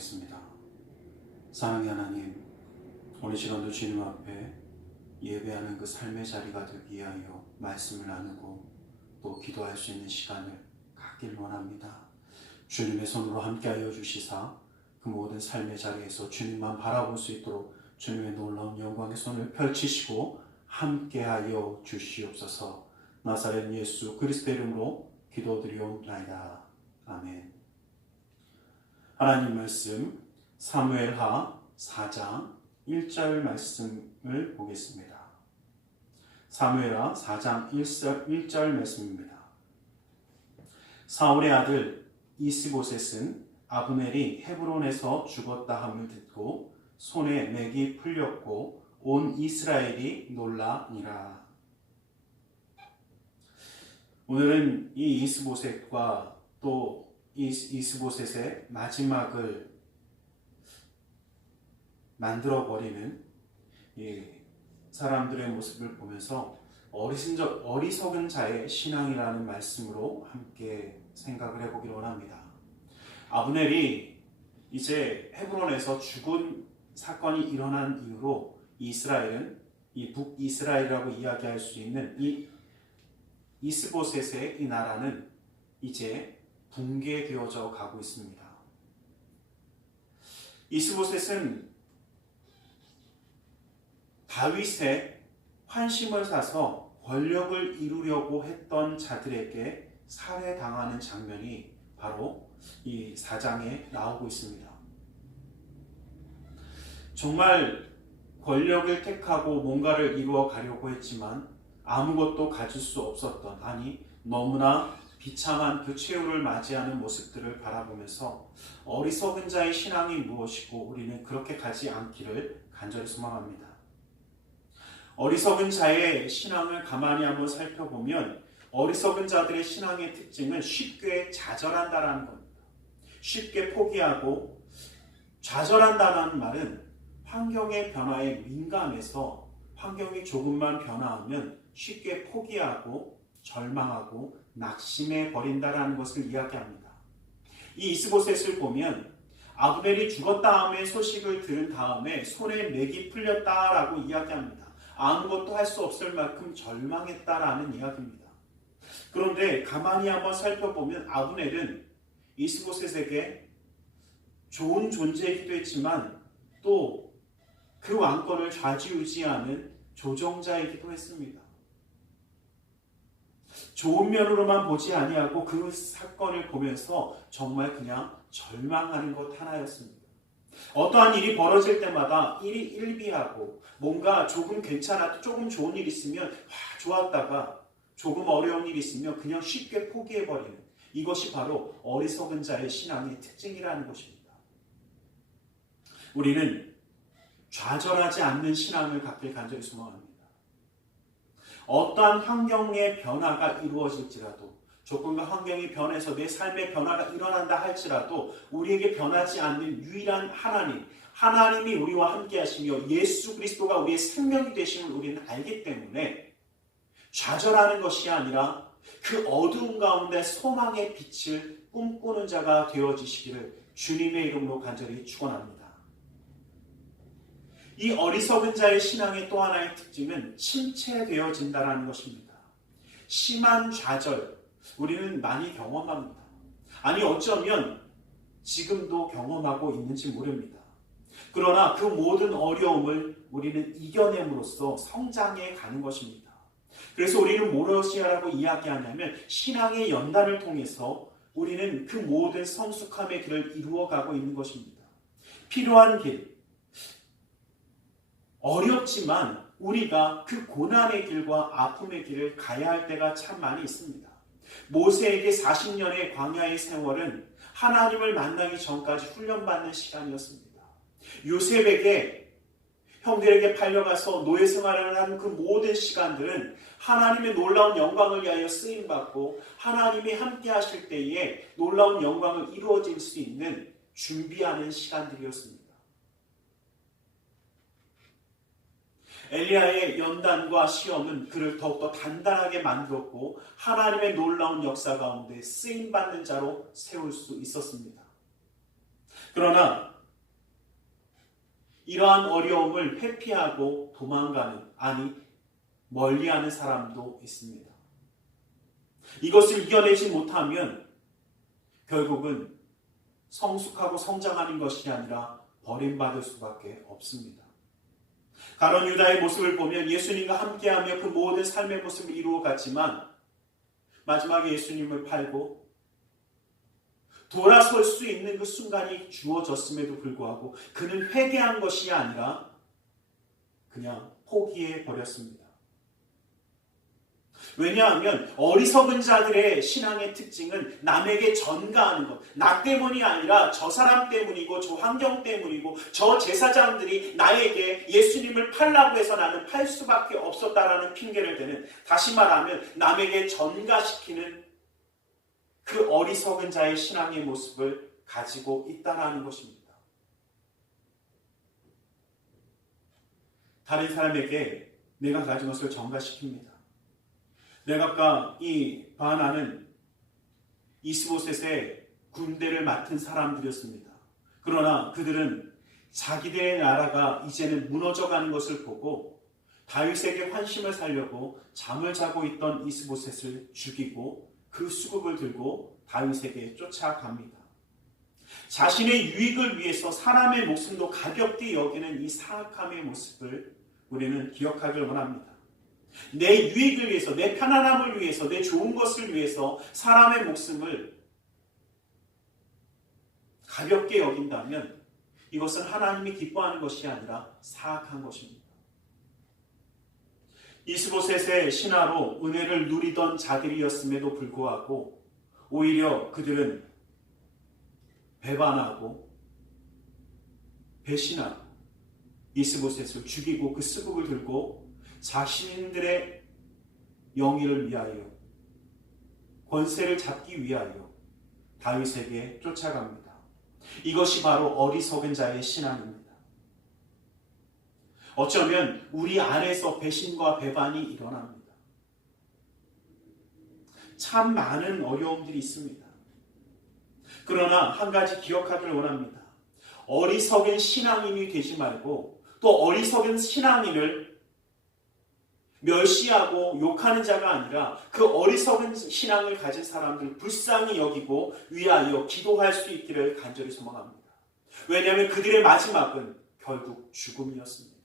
기도하겠습니다. 사랑의 하나님, 오늘 시간도 주님 앞에 예배하는 그 삶의 자리가 되기 위하여 말씀을 나누고 또 기도할 수 있는 시간을 갖길 원합니다. 주님의 손으로 함께하여 주시사 그 모든 삶의 자리에서 주님만 바라볼 수 있도록 주님의 놀라운 영광의 손을 펼치시고 함께하여 주시옵소서. 나사렛 예수 그리스도의 이름으로 기도드리옵나이다. 아멘. 하나님 말씀 사무엘하 4장 1절 말씀을 보겠습니다. 사무엘하 4장 1절 말씀입니다. 사울의 아들 이스보셋은 아브넬이 헤브론에서 죽었다 함을 듣고 손에 맥이 풀렸고 온 이스라엘이 놀라니라. 오늘은 이 이스보셋과 또 이스보셋의 마지막을 만들어버리는 이 사람들의 모습을 보면서 어리석은 자의 신앙이라는 말씀으로 함께 생각을 해보기를 원합니다. 아브넬이 이제 헤브론에서 죽은 사건이 일어난 이후로 이스라엘은 이 북이스라엘이라고 이야기할 수 있는 이 이스보셋의 이 나라는 이제 붕괴되어져 가고 있습니다. 이스보셋은 다윗의 환심을 사서 권력을 이루려고 했던 자들에게 살해당하는 장면이 바로 이 4장에 나오고 있습니다. 정말 권력을 택하고 뭔가를 이루어 가려고 했지만 아무것도 가질 수 없었던, 아니 너무나 비참한 그 최후를 맞이하는 모습들을 바라보면서 어리석은 자의 신앙이 무엇이고 우리는 그렇게 가지 않기를 간절히 소망합니다. 어리석은 자의 신앙을 가만히 한번 살펴보면 어리석은 자들의 신앙의 특징은 쉽게 좌절한다라는 겁니다. 쉽게 포기하고, 좌절한다는 말은 환경의 변화에 민감해서 환경이 조금만 변화하면 쉽게 포기하고 절망하고 낙심해 버린다라는 것을 이야기합니다. 이 이스보셋을 보면 아브넬이 죽었다 함의 소식을 들은 다음에 손에 맥이 풀렸다라고 이야기합니다. 아무것도 할 수 없을 만큼 절망했다라는 이야기입니다. 그런데 가만히 한번 살펴보면 아브넬은 이스보셋에게 좋은 존재이기도 했지만 또 그 왕권을 좌지우지하는 조정자이기도 했습니다. 좋은 면으로만 보지 아니하고 그 사건을 보면서 정말 그냥 절망하는 것 하나였습니다. 어떠한 일이 벌어질 때마다 일이 일비하고 뭔가 조금 괜찮아도 조금 좋은 일 있으면 좋았다가 조금 어려운 일이 있으면 그냥 쉽게 포기해버리는, 이것이 바로 어리석은 자의 신앙의 특징이라는 것입니다. 우리는 좌절하지 않는 신앙을 갖길 간절히 소망합니다. 어떠한 환경의 변화가 이루어질지라도, 조금과 환경이 변해서 내 삶의 변화가 일어난다 할지라도 우리에게 변하지 않는 유일한 하나님이 우리와 함께 하시며 예수 그리스도가 우리의 생명이 되심을 우리는 알기 때문에 좌절하는 것이 아니라 그 어두운 가운데 소망의 빛을 꿈꾸는 자가 되어지시기를 주님의 이름으로 간절히 축원합니다. 이 어리석은 자의 신앙의 또 하나의 특징은 침체되어진다는 것입니다. 심한 좌절, 우리는 많이 경험합니다. 아니 어쩌면 지금도 경험하고 있는지 모릅니다. 그러나 그 모든 어려움을 우리는 이겨냄으로써 성장해 가는 것입니다. 그래서 우리는 무엇이라고 이야기하냐면 신앙의 연단을 통해서 우리는 그 모든 성숙함의 길을 이루어가고 있는 것입니다. 필요한 길, 어렵지만 우리가 그 고난의 길과 아픔의 길을 가야 할 때가 참 많이 있습니다. 모세에게 40년의 광야의 세월은 하나님을 만나기 전까지 훈련받는 시간이었습니다. 요셉에게 형들에게 팔려가서 노예 생활을 한 그 모든 시간들은 하나님의 놀라운 영광을 위하여 쓰임받고 하나님이 함께 하실 때에 놀라운 영광을 이루어질 수 있는 준비하는 시간들이었습니다. 엘리야의 연단과 시험은 그를 더욱더 단단하게 만들었고 하나님의 놀라운 역사 가운데 쓰임받는 자로 세울 수 있었습니다. 그러나 이러한 어려움을 회피하고 도망가는, 아니 멀리하는 사람도 있습니다. 이것을 이겨내지 못하면 결국은 성숙하고 성장하는 것이 아니라 버림받을 수밖에 없습니다. 가룟 유다의 모습을 보면 예수님과 함께하며 그 모든 삶의 모습을 이루어 갔지만 마지막에 예수님을 팔고 돌아설 수 있는 그 순간이 주어졌음에도 불구하고 그는 회개한 것이 아니라 그냥 포기해 버렸습니다. 왜냐하면 어리석은 자들의 신앙의 특징은 남에게 전가하는 것, 나 때문이 아니라 저 사람 때문이고 저 환경 때문이고 저 제사장들이 나에게 예수님을 팔라고 해서 나는 팔 수밖에 없었다라는 핑계를 대는, 다시 말하면 남에게 전가시키는 그 어리석은 자의 신앙의 모습을 가지고 있다라는 것입니다. 다른 사람에게 내가 가진 것을 전가시킵니다. 내가 아까 이 바나는 이스보셋의 군대를 맡은 사람들이었습니다. 그러나 그들은 자기들의 나라가 이제는 무너져가는 것을 보고 다윗에게 환심을 살려고 잠을 자고 있던 이스보셋을 죽이고 그 수급을 들고 다윗에게 쫓아갑니다. 자신의 유익을 위해서 사람의 목숨도 가볍게 여기는 이 사악함의 모습을 우리는 기억하길 원합니다. 내 유익을 위해서, 내 편안함을 위해서, 내 좋은 것을 위해서 사람의 목숨을 가볍게 여긴다면 이것은 하나님이 기뻐하는 것이 아니라 사악한 것입니다. 이스보셋의 신하로 은혜를 누리던 자들이었음에도 불구하고 오히려 그들은 배반하고 배신하고 이스보셋을 죽이고 그 수국을 들고 자신들의 영예를 위하여, 권세를 잡기 위하여 다윗에게 쫓아갑니다. 이것이 바로 어리석은 자의 신앙입니다. 어쩌면 우리 안에서 배신과 배반이 일어납니다. 참 많은 어려움들이 있습니다. 그러나 한 가지 기억하길 원합니다. 어리석은 신앙인이 되지 말고 또 어리석은 신앙인을 멸시하고 욕하는 자가 아니라 그 어리석은 신앙을 가진 사람들 불쌍히 여기고 위하여 기도할 수 있기를 간절히 소망합니다. 왜냐하면 그들의 마지막은 결국 죽음이었습니다.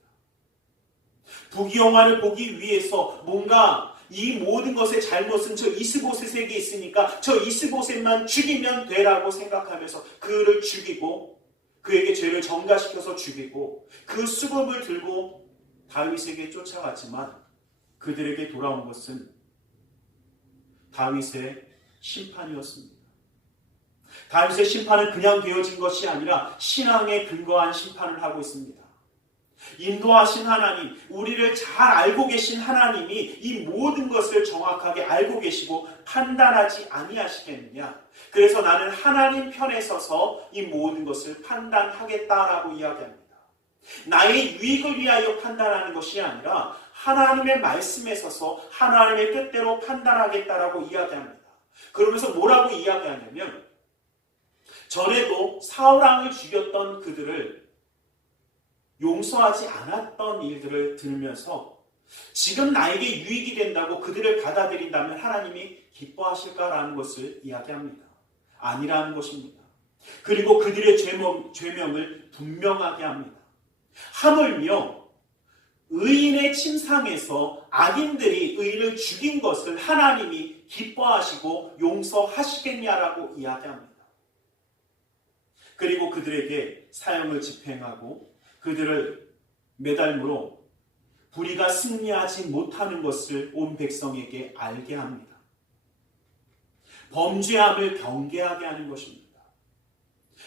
부귀영화를 보기 위해서 뭔가 이 모든 것의 잘못은 저 이스보셋에게 있으니까 저 이스보셋만 죽이면 되라고 생각하면서 그를 죽이고 그에게 죄를 전가시켜서 죽이고 그 수금을 들고 다윗에게 쫓아갔지만 그들에게 돌아온 것은 다윗의 심판이었습니다. 다윗의 심판은 그냥 되어진 것이 아니라 신앙에 근거한 심판을 하고 있습니다. 인도하신 하나님, 우리를 잘 알고 계신 하나님이 이 모든 것을 정확하게 알고 계시고 판단하지 아니하시겠느냐. 그래서 나는 하나님 편에 서서 이 모든 것을 판단하겠다라고 이야기합니다. 나의 유익을 위하여 판단하는 것이 아니라 하나님의 말씀에 서서 하나님의 뜻대로 판단하겠다라고 이야기합니다. 그러면서 뭐라고 이야기하냐면 전에도 사울왕을 죽였던 그들을 용서하지 않았던 일들을 들으면서 지금 나에게 유익이 된다고 그들을 받아들인다면 하나님이 기뻐하실까라는 것을 이야기합니다. 아니라는 것입니다. 그리고 그들의 죄명을 분명하게 합니다. 하물며 의인의 침상에서 악인들이 의인을 죽인 것을 하나님이 기뻐하시고 용서하시겠냐라고 이야기합니다. 그리고 그들에게 사형을 집행하고 그들을 매달므로 불의가 승리하지 못하는 것을 온 백성에게 알게 합니다. 범죄함을 경계하게 하는 것입니다.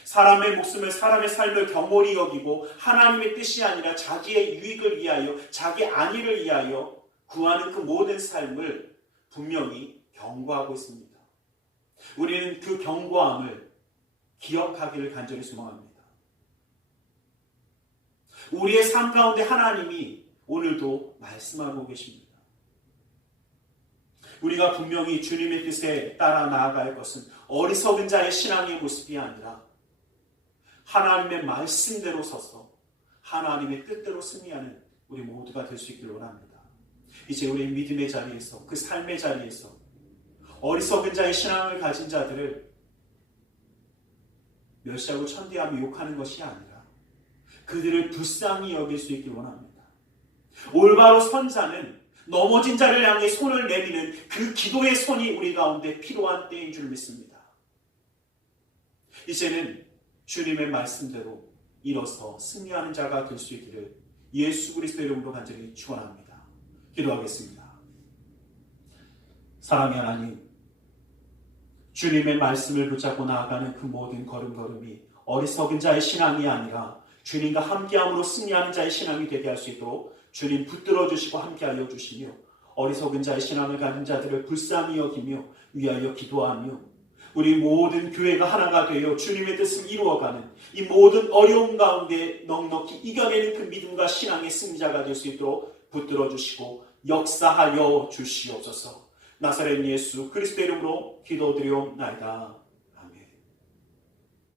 사람의 목숨을, 사람의 삶을 경홀히 여기고 하나님의 뜻이 아니라 자기의 유익을 위하여, 자기 안위를 위하여 구하는 그 모든 삶을 분명히 경고하고 있습니다. 우리는 그 경고함을 기억하기를 간절히 소망합니다. 우리의 삶 가운데 하나님이 오늘도 말씀하고 계십니다. 우리가 분명히 주님의 뜻에 따라 나아갈 것은 어리석은 자의 신앙의 모습이 아니라 하나님의 말씀대로 서서 하나님의 뜻대로 승리하는 우리 모두가 될 수 있기를 원합니다. 이제 우리 믿음의 자리에서, 그 삶의 자리에서 어리석은 자의 신앙을 가진 자들을 멸시하고 천대하며 욕하는 것이 아니라 그들을 불쌍히 여길 수 있길 원합니다. 올바로 선 자는 넘어진 자를 향해 손을 내미는 그 기도의 손이 우리 가운데 필요한 때인 줄 믿습니다. 이제는 주님의 말씀대로 일어서 승리하는 자가 될 수 있기를 예수 그리스도의 이름으로 간절히 축원합니다. 기도하겠습니다. 사랑의 하나님, 주님의 말씀을 붙잡고 나아가는 그 모든 걸음걸음이 어리석은 자의 신앙이 아니라 주님과 함께함으로 승리하는 자의 신앙이 되게 할 수 있도록 주님 붙들어 주시고 함께하여 주시며 어리석은 자의 신앙을 가진 자들을 불쌍히 여기며 위하여 기도하며 우리 모든 교회가 하나가 되어 주님의 뜻을 이루어가는 이 모든 어려움 가운데 넉넉히 이겨내는 그 믿음과 신앙의 승리자가 될 수 있도록 붙들어 주시고 역사하여 주시옵소서. 나사렛 예수 그리스도의 이름으로 기도드리옵나이다.